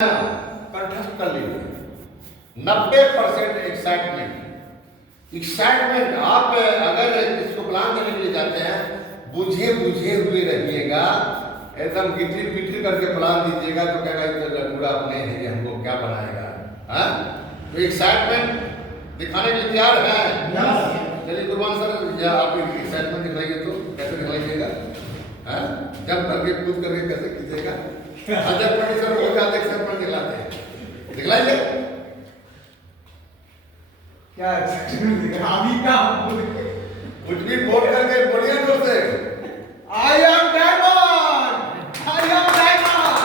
कंठस्थ कर लीजिए। 90% एक्साइटमेंट आप अगर इसको प्लान देने के लिए जाते हैं, बुझे हुए रहिएगा, एकदम गिटिर पिटिर करके प्लान दीजिएगा तो कहेगा इधर पूरा अपने है, ये हमको क्या बनाएगा। हाँ, तो एक्साइटमेंट दिखाने के लिए तैयार है। चलिए कुर्बान सर, या आप एक्साइटमेंट दिखाइए तो कैसे दिखाइएगा? हाँ, जब करके कूद करके कैसे कीजिएगा? जब सर हो जाते एक्साइटमेंट दिखलाते हैं, दिखलाइए क्या अभी का कुछ भी बोल करके बोलिए जोर से। I am diamond, I am diamond.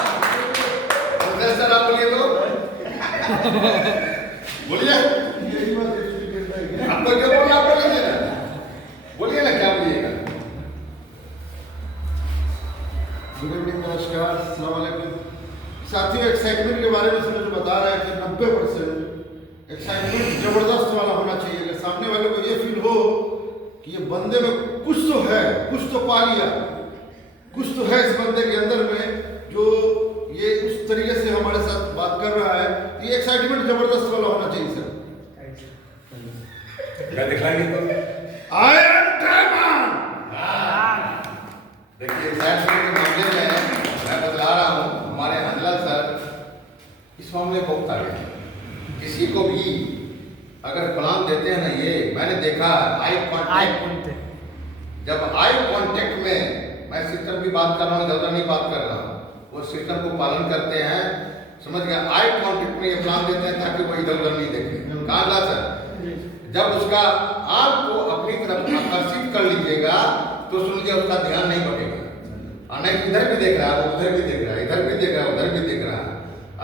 Sir आप बोलिए तो बोलिए, आप तो क्या बोलना, आप बोलिए ना, बोलिए ना, क्या बोलिएगा? गुड इवनिंग, नमस्कार, अस्सलाम वालेकुम साथियों। एक्साइटमेंट के बारे में जो बता रहा है कि 90% एक्साइटमेंट जबरदस्त वाला होना चाहिए। अगर सामने वाले को ये फील हो कि ये बंदे में कुछ तो है, कुछ तो पा लिया, कुछ तो है इस बंदे के अंदर में, जो ये उस तरीके से हमारे साथ बात कर रहा है, ये एक्साइटमेंट जबरदस्त वाला होना चाहिए सर। क्या दिखाएंगे तो आई एम डायमंड। देखिए एक्साइटमेंट के मामले में मैं बतला रहा हूँ, हमारे हंजला सर इस मामले में बहुत आगे हैं। किसी को भी अगर प्लान देते हैं ना, ये मैंने देखा आई कांटेक्ट, जब आई कांटेक्ट में मैं सिस्टम की बात कर रहा हूँ, ज़्यादा नहीं बात कर रहा हूँ, वो सिस्टम को पालन करते हैं, समझ गया। आई कांटेक्ट में ये प्लान देते हैं ताकि वो इधर उधर नहीं देखे। कहाँ सर, जब उसका आंख को अपनी तरफ आकर्षित कर लीजिएगा तो सुन लीजिए उसका ध्यान नहीं बढ़ेगा। नहीं, इधर भी देख रहा है, उधर भी देख रहा है, इधर भी देख रहा है, उधर भी देख रहा है।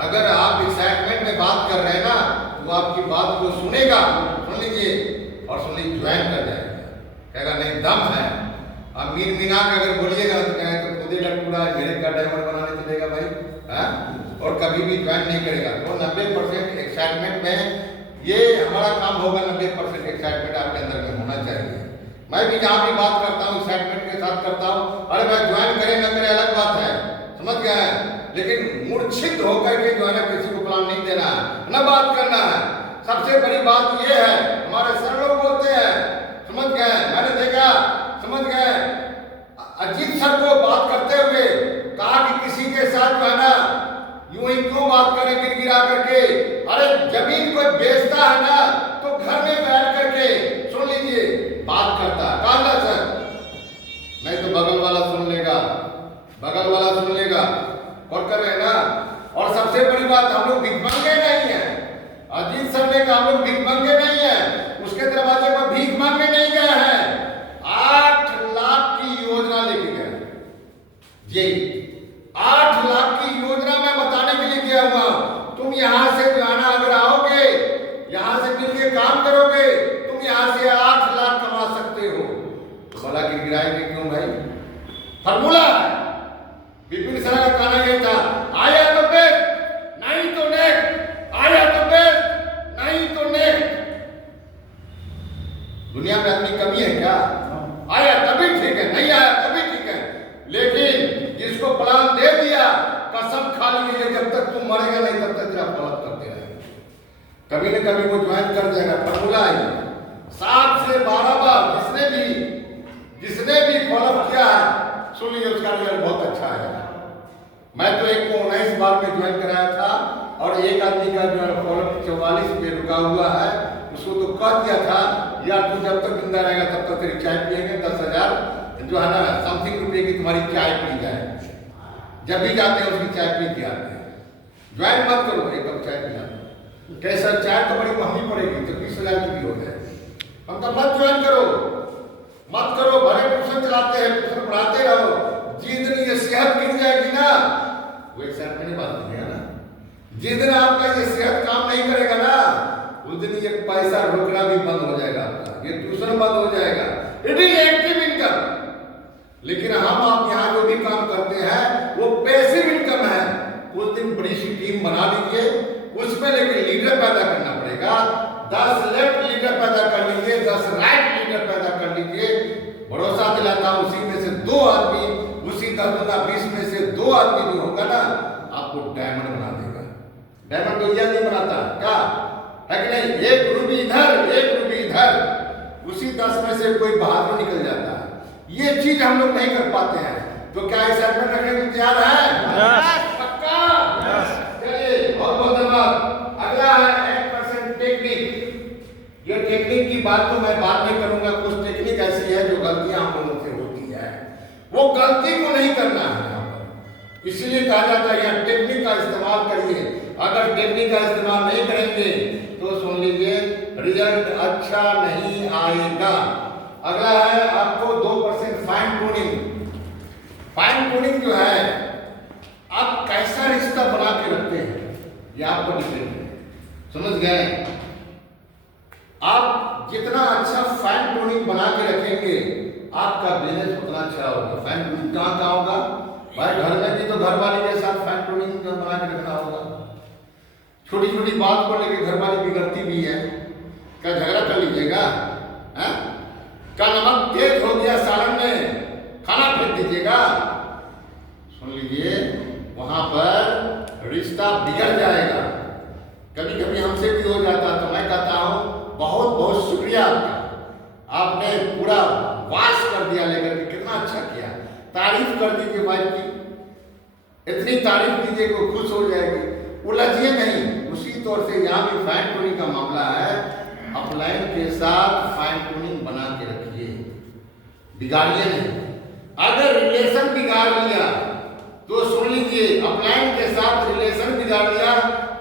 अगर आप एक्साइटमेंट में बात कर रहे हैं ना, तो आपकी बात को सुनेगा, सुन लीजिए, और सुन लीजिए ज्वाइन कर जाएगा, कहेगा नहीं दम है। अब मीन मीना के अगर बोलिएगा तो कहेगा तो खुदेगा पूरा मेरे का डायमंड बनाने चलेगा भाई, हाँ, और कभी भी ज्वाइन नहीं करेगा। तो 90% एक्साइटमेंट में ये हमारा काम होगा। 90% एक्साइटमेंट आपके अंदर में होना चाहिए। मैं भी जहाँ भी बात करता हूँ एक्साइटमेंट के साथ करता हूँ। अरे भाई ज्वाइन करे ना करे अलग बात है, समझ गए हैं, लेकिन मूर्छित होकर के जो है ना किसी को प्लान नहीं देना है, न बात करना है। सबसे बड़ी बात ये है, हमारे सर लोग बोलते हैं, समझ गए, मैंने देखा, समझ गए, अजीत सर को बात करते हुए कहा कि किसी के साथ जो है ना यूं ही क्यों बात करें गिरा करके। अरे जमीन कोई बेचता है ना तो घर में बैठ करके सुन लीजिए बात करता है। कहा सर, नहीं तो बगल वाला सुन लेगा, बगल वाला सुन लेगा, और कर रहे हैं ना। और सबसे बड़ी बात, हम लोग भिखमंगे नहीं है। अजीत सर ने कहा हम लोग भिखमंगे नहीं है, उसके दरवाजे पर भीख मांगने नहीं गए हैं, 8 लाख की योजना लेके गए। जी 8 लाख की योजना मैं बताने के लिए गया हुआ। तुम यहां से जाना, अगर आओगे यहां से मिलके काम करोगे, तुम यहां से 8 लाख कमा सकते हो। तो भला गिराएंगे क्यों भाई? फॉर्मूला है। विपिन सर का कहना यह था, आया तो बेस्ट, नहीं तो नेक्स्ट, आया तो बेस्ट, नहीं तो नेक्स्ट। दुनिया में आदमी कमी है क्या? आया तभी ठीक है, नहीं आया तभी ठीक है, लेकिन जिसको प्लान दे दिया, कसम खा लीजिए जब तक तुम मरेगा नहीं तब तक तेरा फॉलोअप करते रहेगा, कभी न कभी वो ज्वाइन कर जाएगा। फॉर्मूला है 7 से 12 बार जिसने भी फॉलोअप किया है, सुन लीजिए उसका रिजल्ट बहुत अच्छा है। मैं तो एक को 19 बार में ज्वाइन कराया था, और एक आदमी का जो है फॉलोअप 44 पे रुका हुआ है। उसको तो कह दिया था यार तू जब तक जिंदा रहेगा तब तक तेरी चाय पिएंगे, 10,000 जो है ना समथिंग रुपये की तुम्हारी चाय पी जाए। जब भी जाते हैं उसकी चाय पी के आते हैं। ज्वाइन मत करो, एक कप चाय पिला कैसा, चाय तो बड़ी महंगी पड़ेगी, तो 20,000 की भी हो जाए। हम तो मत ज्वाइन करो, मत करो। भले ट्यूशन चलाते हैं, ट्यूशन पढ़ाते रहो, जिस दिन ये सेहत गिर जाएगी ना, वो एक्साइटमेंट बात नहीं है ना। जिस दिन आपका ये सेहत काम नहीं करेगा ना, उस दिन ये पैसा रोकना भी बंद हो जाएगा आपका, ये ट्यूशन बंद हो जाएगा। It is active income. लेकिन हम आप यहाँ जो भी काम करते हैं वो पैसिव इनकम है। उस दिन बड़ी सी टीम बना लीजिए, उसमें लेकिन लीडर पैदा करना पड़ेगा। 10 लेफ्ट लीडर पैदा कर लीजिए, 10 राइट लीडर पैदा कर लीजिए। भरोसा दिलाता हूं उसी में से 2 आदमी, उसी 10 20 में से 2 आदमी जो होगा ना, आपको डायमंड बना देगा। डायमंड तो नहीं बनाता क्या है कि नहीं? एक रूबी इधर, एक रूबी इधर, उसी 10 में से कोई बहादुर निकल जाता है। ये चीज हम लोग नहीं कर पाते हैं। तो क्या इस एडमिट रखने को तैयार है? पक्का? चलिए, बहुत बहुत धन्यवाद। अगला है 1% टेक्निक। ये टेक्निक की बात तो मैं बाद में करूंगा। कुछ टेक्निक ऐसी है जो गलतियां हम लोगों से होती है, वो गलती को नहीं करना है यहाँ पर। इसीलिए कहा जाता है यहाँ टेक्निक का इस्तेमाल करिए। अगर टेक्निक का इस्तेमाल नहीं करेंगे तो सुन लीजिए रिजल्ट अच्छा नहीं आएगा। अगला है आपको 2% फाइन ट्यूनिंग। फाइन ट्यूनिंग जो है, आप कैसा रिश्ता बना के रखते हैं ये आपको डिपेंड है। समझ गए? आप जितना अच्छा फाइन ट्यूनिंग बना के रखेंगे आपका बिजनेस उतना अच्छा होगा। फाइन ट्यूनिंग कहाँ होगा भाई? घर में भी तो घर वाले के साथ फाइन ट्यूनिंग बना के रखना होगा। छोटी छोटी बात को लेकर घर वाली बिगड़ती भी है, क्या झगड़ा कर लीजिएगा? क्या नमक तेज हो गया सालन में, खाना फेंक दीजिएगा? सुन लीजिए, वहां पर रिश्ता बिगड़ जाएगा। कभी कभी हमसे भी हो जाता, तो मैं कहता हूं बहुत बहुत शुक्रिया आपका, आपने पूरा वाश कर दिया लेकर के, कितना अच्छा किया। तारीफ कर दीजिए वाइफ की, इतनी तारीफ कीजिए को खुश हो जाएगी। उलझिए नहीं। उसी तौर से यहाँ भी फाइन ट्यूनिंग का मामला है। अपलाइन के साथ फाइन ट्यूनिंग बना के रखिए, बिगाड़िए नहीं। अगर रिलेशन बिगाड़ लिया तो सुन लीजिए, अपलाइन के साथ रिलेशन बिगाड़ लिया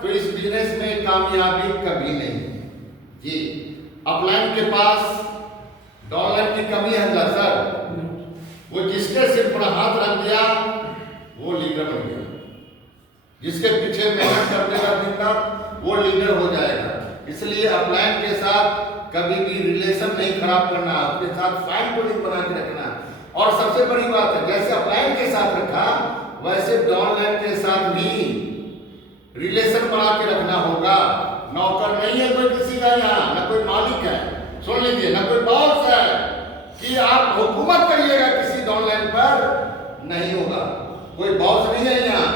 तो इस बिजनेस में कामयाबी कभी नहीं है जी। अपलाइन के पास डॉलर की कमी है ना सर, वो जिसके सिर पर हाथ रख दिया वो लीडर बन गया। जिसके पीछे मेहनत कर देगा दिन रात वो लीडर हो जाएगा। इसलिए अपलाइन के साथ कभी भी रिलेशन नहीं खराब करना, अपने साथ फाइन ट्यूनिंग बना के रखना। और सबसे बड़ी बात है, जैसे अपलाइन के साथ रखा वैसे डाउनलाइन के साथ भी रिलेशन बना के रखना होगा। नौकर नहीं है कोई किसी का यहाँ, न कोई मालिक है, सुन लीजिए, न कोई बॉस है कि आप हुकूमत करिएगा किसी डाउनलाइन पर, नहीं होगा। कोई बॉस नहीं है यहाँ।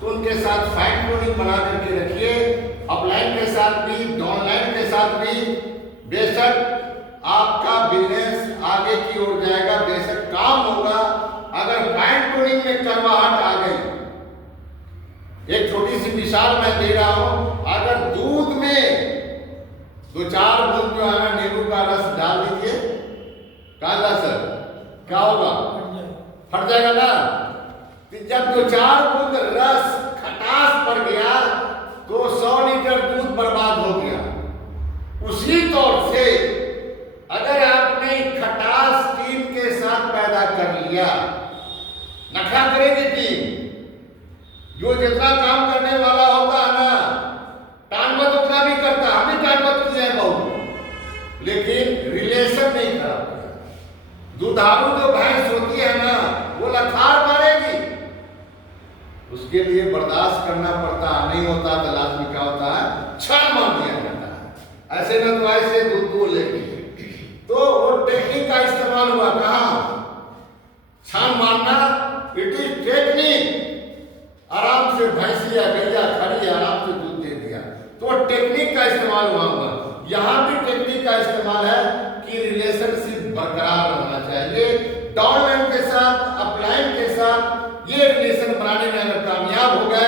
तो उनके साथ फाइन ट्यूनिंग बना करके रखिए। अपलाइन के साथ भी डाउनलाइन के साथ भी। बेशक आपका बिजनेस आगे की ओर जाएगा, बेशक काम होगा। अगर फाइन ट्यूनिंग में करवाहट आ गई, एक छोटी सी मिसाल मैं दे रहा हूं, अगर दूध में 2-4 बूंद जो है ना नींबू का रस डाल दीजिए, काला सर क्या होगा? फट जाएगा ना। जब 2-4 बूंद रस खटास पड़ गया तो 100 लीटर दूध बर्बाद हो गया। उसी तौर से अगर आपने खटास टीम के साथ पैदा कर लिया, नखरा करेगी टीम। जो जितना काम करने वाला होता है ना, टानवत उतना भी करता, हम भी टानवत किए हैं बहुत, लेकिन रिलेशन नहीं खराब किया। दुधारू जो भैंस होती है ना, वो लखार मारेगी, उसके लिए बर्दाश्त करना पड़ता है। नहीं होता तो लास्ट में क्या होता है? छान मार दिया जाता है। ऐसे न तो ऐसे दूध लेगी। तो वो टेक्निक का इस्तेमाल हुआ। कहाँ? छान मारना, इट इज टेक्निक। आराम से भैंसिया गैया खड़ी आराम से दूध दे दिया, तो टेक्निक का इस्तेमाल हुआ। यहाँ भी टेक्निक का इस्तेमाल है कि रिलेशनशिप बरकरार रहना चाहिए। डाउनलाइन के साथ, अपलाइन के साथ ये रिलेशन बनाने में अगर कामयाब हो गए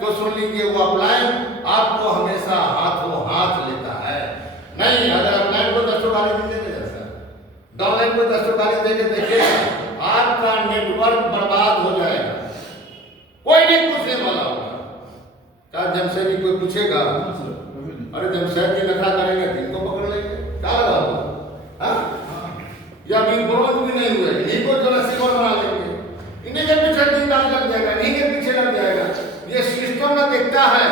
तो सुन लीजिए, वो अपलाइन आपको हमेशा हाथों हाथ लेता है। नहीं, अगर अपलाइन को 10 गाली दीजिए जैसा, डाउनलाइन को 10 गाली देके देखिए, आपका नेटवर्क बर्बाद हो जाएगा। कोई नहीं पूछने वाला होगा। क्या जमशेद कोई पूछेगा? अरे जमशेद की नखरा करेंगे तो इनको पकड़ लेंगे, क्या लगा होगा? या भी ब्रोज भी नहीं हुए, इन्हीं को जो रसीवर बना लेंगे, इन्हीं के पीछे दिन रात लग जाएगा, इन्हीं के पीछे लग जाएगा। ये सिस्टम ना देखता है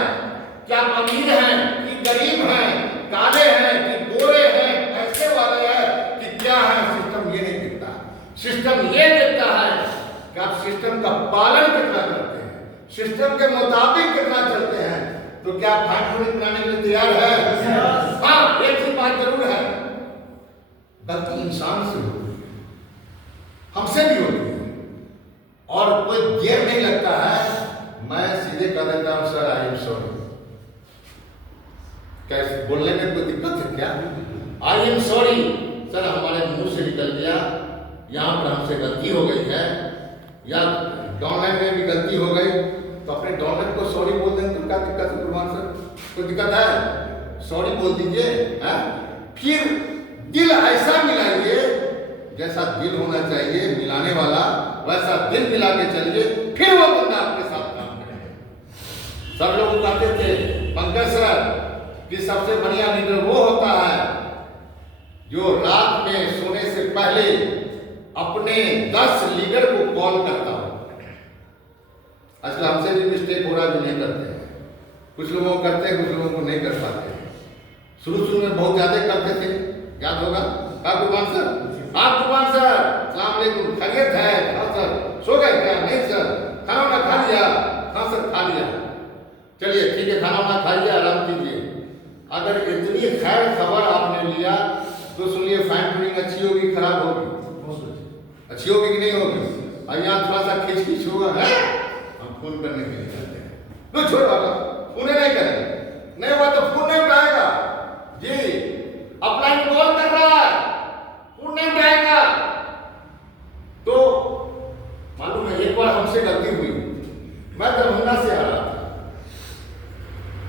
कि आप अमीर हैं कि गरीब हैं, काले हैं कि गोरे हैं, पैसे वाले हैं कि क्या है, सिस्टम ये नहीं देखता। सिस्टम ये देखता है कि आप सिस्टम का पालन कितना करते हैं, सिस्टम के मुताबिक कितना चलते हैं। तो क्या फाइन ट्यूनिंग बनाने के लिए तैयार है? हाँ, एक ही बात जरूर है, गलती इंसान से होती है, हमसे भी होती है, और कोई देर नहीं लगता है। मैं सीधे कह देता हूं सर आई एम सॉरी, क्या इस बोलने में कोई दिक्कत है क्या? आई एम सॉरी सर, हमारे मुंह से निकल गया, यहाँ पर हमसे गलती हो गई है, या डाउनलाइन में भी गलती हो गई, तो अपने डाउनलाइन को सॉरी बोल दें तो क्या दिक्कत है कुर्बान सर? कोई दिक्कत है? सॉरी बोल दीजिए। फिर दिल ऐसा मिलाइए जैसा दिल होना चाहिए मिलाने वाला, वैसा दिल मिला के चलिए, फिर वो बंदा आपके साथ काम करेगा। सब लोग कहते थे पंकज सर कि सबसे बढ़िया लीडर वो होता है जो रात में सोने से पहले अपने 10 लीडर को कॉल करता हो। आजकल हमसे भी मिस्टेक हो रहा है जो नहीं करते हैं, कुछ लोगों को करते हैं, कुछ लोगों को नहीं कर पाते। शुरू में बहुत ज्यादा करते थे, याद होगा? हाँ कुर्बान सर, हाँ कुर्बान सर, अस्सलाम वालेकुम, खैरियत है? हाँ सर, सो गए क्या? नहीं सर, खाना वाना खा लिया? हाँ सर खा लिया। चलिए ठीक है, खाना वाना खाइए, आराम कीजिए। अगर इतनी खैर खबर आपने लिया तो सुनिए, फाइन ट्यूनिंग अच्छी होगी खराब होगी? अच्छी होगी कि नहीं होगी? और यहाँ थोड़ा सा खींच खींच होगा, है हम फोन करने के लिए जाते हैं, तो छोड़ बाबा, उन्हें नहीं करेंगे, नहीं हुआ तो फोन नहीं उठाएगा जी, अपलाइन कॉल कर रहा है, फोन नहीं उठाएगा। तो मालूम है एक बार हमसे गलती हुई, मैं दरभंगा से आ रहा था,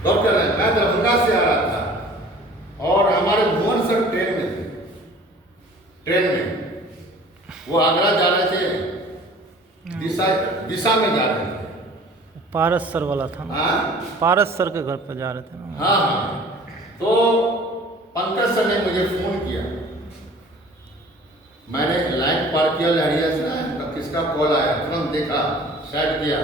डॉक्टर है, मैं दरभंगा से आ रहा था और हमारे भुवन सर ट्रेन में थे, ट्रेन में वो आगरा जा रहे थे, दिशा में जा रहे थे। पारस सर वाला था ना? पारस सर के घर पर जा रहे थे ना? हाँ। तो पंकज सर ने मुझे फोन किया, मैंने लाइन पार किया लहरिया से ना, किसका कॉल आया, तुरंत देखा, सेट किया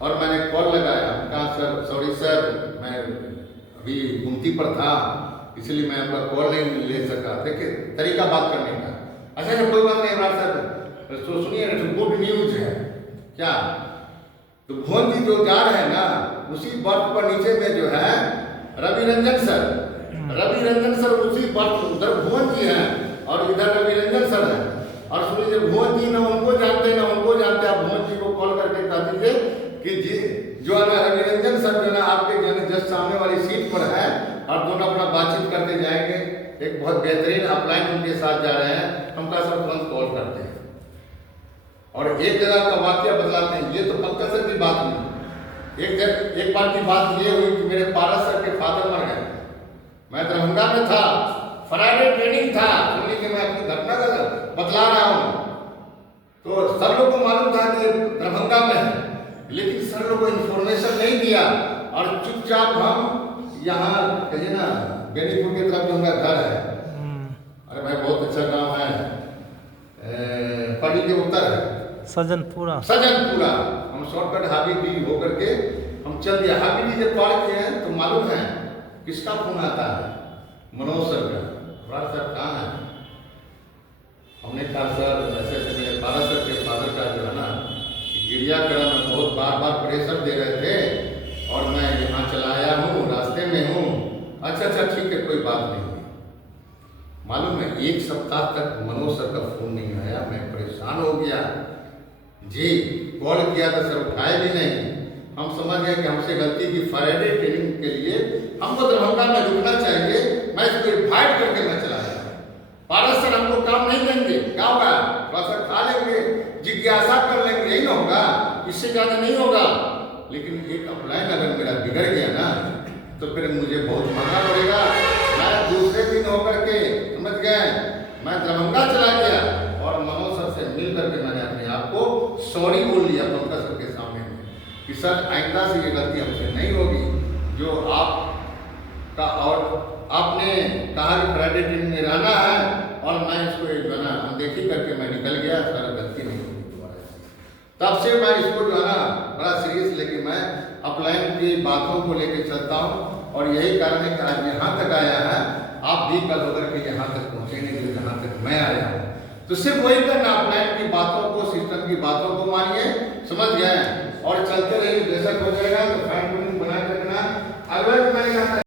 और मैंने कॉल लगाया। कहा सर सॉरी सर, मैं अभी गुमती पर था इसलिए मैं आपका कॉल नहीं ले सका। देखिए तरीका बात करने का। अच्छा कोई बात नहीं इमरान सर, तो सुनिए गुड न्यूज है क्या? तो भुवन जी जो जा रहे हैं ना, उसी बर्थ पर नीचे में जो है रवि रंजन सर उसी बर्थ, उधर भुवन जी हैं और इधर रवि रंजन सर हैं। और सुनिए भुवन जी ना उनको जानते ना उनको जानते, आप भुवन जी को कॉल करके कह दीजिए कि जी जो है ना रवि रंजन सर जो है ना आपके जो है जस्ट सामने वाली सीट पर है और दोनों अपना बातचीत करते जाएंगे। एक बहुत बेहतरीन अपलाइन उनके साथ जा रहे हैं, हम का सब तुरंत कॉल करते हैं। और एक जगह का वाक्य बदलाते हैं, ये तो पंकज सर की बात हुई। एक बार की बात ये हुई कि मेरे पारस सर के फादर मर गए, मैं दरभंगा में था, फ्राइडे ट्रेनिंग था, सुनिए कि मैं अपनी घटना का बतला रहा हूँ। तो सर लोग को मालूम था कि दरभंगा में है, लेकिन सर लोग को इन्फॉर्मेशन नहीं दिया और चुपचाप हम यहाँ कहिए ना बेनीपुर की तरफ जो हमारा घर है, अरे भाई बहुत अच्छा गांव है, पानी के उत्तर है, सजनपुरा, हम शॉर्टकट हाबीडी होकर के हम चल दिया। हाबीडी जब पार किए हैं तो मालूम है किसका फोन आता है? मनोज सर का। राज सर कहाँ है? हमने कहा सर ऐसे ऐसे मेरे पारस सर के फादर का जो है ना गिरियाकरण में बहुत बार प्रेशर दे रहे थे और मैं यहाँ चला आया हूँ, रास्ते में हूँ। अच्छा ठीक है, कोई बात नहीं। मालूम है 1 सप्ताह तक मनोज सर का फोन नहीं आया, मैं परेशान हो गया जी। कॉल किया था सर उठाए भी नहीं। हम समझ गए कि हमसे गलती की। फ्राइडे ट्रेनिंग के लिए हमको दरभंगा में रुकना चाहिए, मैं इसको इन्वाइट करके मैं चला गया। पारस सर हमको काम नहीं देंगे, क्या होगा? थोड़ा सा खा लेंगे, जिज्ञासा कर लेंगे, यही ना होगा, इससे ज़्यादा नहीं होगा। लेकिन एक अपलाइन अगर मेरा बिगड़ गया ना तो फिर मुझे बहुत महंगा पड़ेगा। मैं दूसरे दिन होकर के समझ गए मैं दरभंगा चला गया और मनोज सर से मिल करके मैंने अपने आप को सॉरी बोल लिया पंकज सर के सामने कि सर आइंदा से ये गलती हमसे नहीं होगी जो आपका, और आपने कहा कि फ्राइडे ट्रेनिंग में रहना है और मैं इसको जो है ना अनदेखी करके मैं निकल गया, सर गलती नहीं होगी दोबारा। तब से मैं इसको जो है ना बड़ा सीरियस लेके मैं अपलाइन की बातों को लेके चलता हूँ और यही कारण है कि आज यहाँ तक आया है। आप भी कल होकर के यहाँ तक पहुँचेंगे जहाँ तक मैं आया हूँ। तो सिर्फ वही करना, अपलाइन की बातों को, सिस्टम की बातों को मानिए, समझ गए और चलते रहिए। बेशक हो जाएगा तो फाइन ट्यूनिंग बना के रखना। अगर मैं